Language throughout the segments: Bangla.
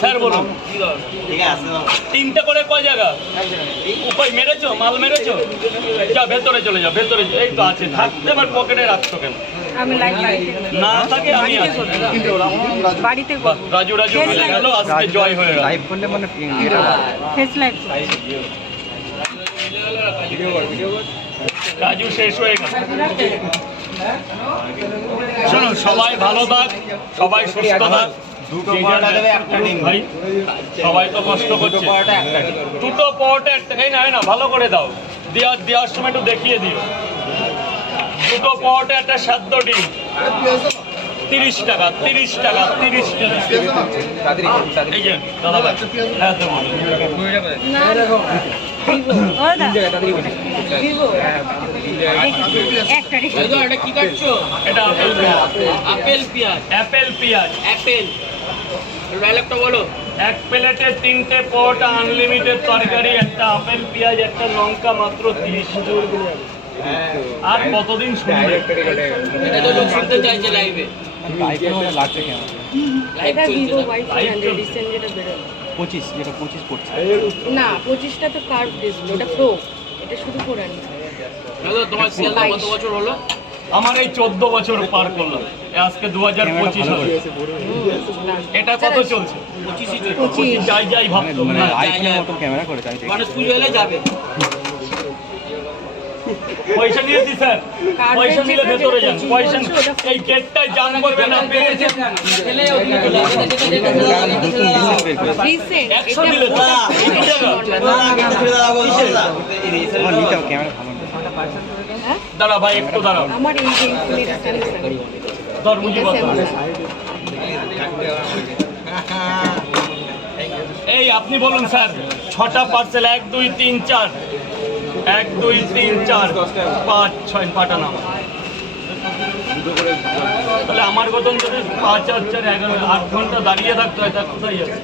স্যার বলুন তিনটে করে কয় জায়গা উপায় মেরেছো মাল মেরেছো যা ভেতরে চলে যাও ভেতরে এই তো আছে থাকতে আমার পকেটে রাখছো কেন না থাকে আমি আছি বাড়িতে রাজু রাজু মিলে গেল আজকে জয় হয়ে গেল লাইভ করলে মানে রাজু শেষ হয়ে গেল শোনো সবাই ভালো থাক সবাই সুস্থ থাক ভাই সবাই তো কষ্ট করছে দুটো পরোটা একটা এই না ভালো করে দাও দেওয়ার সময় একটু দেখিয়ে দিও দুটো পরোটা একটা সাদ্য ডিম 30 টাকা 30 টাকা 30 টাকা এই যে দাদা ভাই হ্যাঁ তো এক প্লেটে 3টে পরোটা আনলিমিটেড তরকারি একটা আপেল পেঁয়াজ একটা লঙ্কা মাত্র 30 আর কতদিন শুনবে এটা তো লোক শুনতে চাইছে লাইভে লাগছে কেন লাইভ চলছে 25 যেটা 25 পড়ছে না 25টা তো কার্ভ ডিসপ্লে ওটা প্রো এটা শুধু পুরানি দাদা তোমার সিয়ালদা কত বছর হলো আমার এই 14 বছর পার করলাম আজকে 2025 হলো এটা কত চলছে 25 যাই ভাবতো মানে আইফোনের মতো ক্যামেরা করে চাই মানুষ পুজো হলে যাবে পয়সা নিয়েছি স্যার পয়সা নিলে ভেতরে যান পয়সা এই গেটটায় জাম করবে না পেরেছে ছেলে ওদিকে চলে আসে 100 দিলে দাঁড়া ভাই একটু দাঁড়াও আমার এই যে ধর মুজি এই আপনি বলুন স্যার 6টা পার্সেল 1 2 3 4 1 2 3 4 5 6 পাটা নাম তাহলে আমার গতন যদি 5 4 4 11 8 ঘন্টা দাঁড়িয়ে থাকতে হয় তা কোথায় যাবে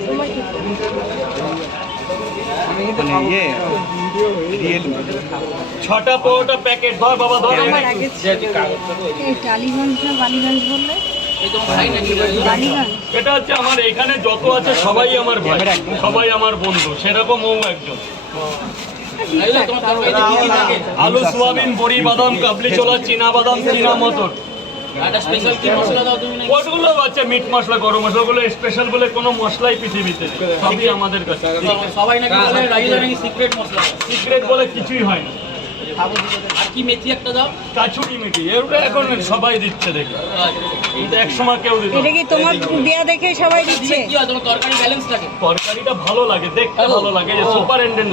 ছটা পরোটা প্যাকেট ধর বাবা ধর টালিগঞ্জ না বালিগঞ্জ বললে এটা হচ্ছে আমার এখানে যত আছে সবাই আমার ভাই সবাই আমার বন্ধু সেরকম ও একজন আলু সোয়াবিন বড়ি বাদাম কাবলি ছোলা চীনা বাদাম চীনা মটর ওগুলো আছে মিট মশলা গরম মশলাগুলো স্পেশাল বলে কোনো মশলাই পৃথিবীতে সবই আমাদের কাছে সবাই নাকি বলে রাজধানী সিক্রেট মশলা সিক্রেট বলে কিছুই হয় না আর কি মেথি একটা দাও কাচুরি মেথি এগুলো এখন সবাই দিচ্ছে দেখো এটা একসময় কেউ দিত এটা কি তোমার দেয়া দেখে সবাই দিচ্ছে কি তোমার তরকারি ব্যালেন্স লাগে তরকারিটা ভালো লাগে দেখতে ভালো লাগে যে সুপার এন্ডেন্ট